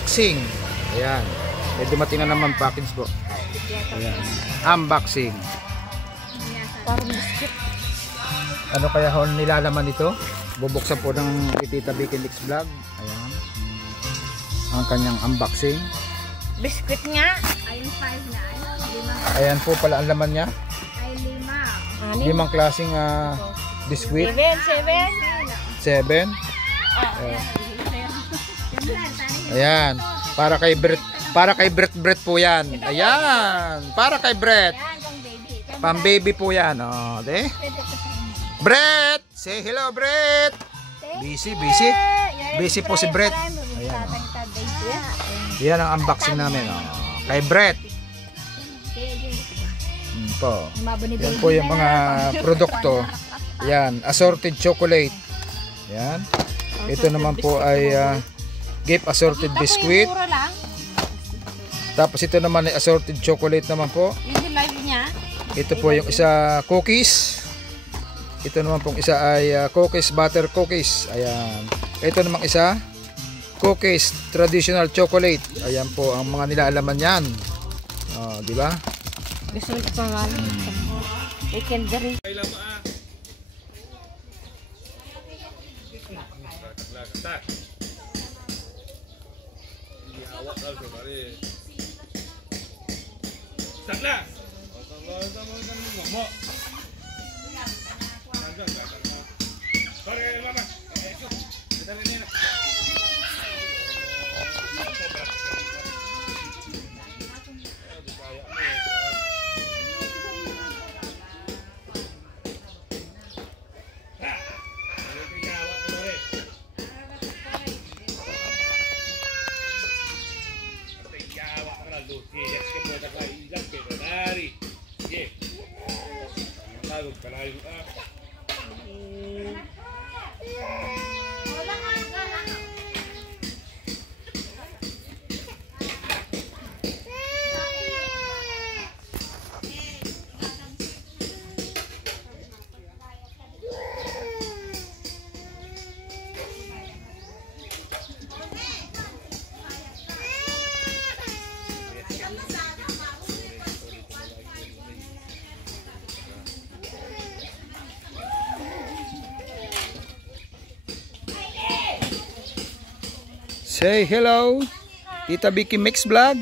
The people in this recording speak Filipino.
unboxing. Ayan. May dumating na naman package po. Ayan. Unboxing. Parang biscuit. Ano kaya ho nilalaman ito? Bubuksan po ng Tita Vicky Mix Vlog. Ayan. Ang kanyang unboxing. Biscuit nga. Ay, 5 na. Ayan po pala ang laman niya. Ay, 5. 5 klaseng biscuit. 7. 7. Ayan. Para kay Brett po yan. Ayan. Para kay Brett. Pang baby po yan. Oh, de. Brett! Say hello, Brett! Busy. Busy po si Brett. Ayan. Yan ang unboxing namin. Oh. Kay Brett. Po. Yan po yung mga produkto. Yan. Assorted chocolate. Yan. Ito naman po ay gift assorted biscuit. Tapos ito naman ay assorted chocolate naman po. Yung live niya. Ito po yung isa cookies. Ito naman pong isa ay cookies, butter cookies. Ayan. Ito naman isa cookies, traditional chocolate. Ayan po ang mga nilalaman yan. Oh, di ba? Gusto nito pa man. Weekend rin. Say hello, Tita Vicky Mix Vlog.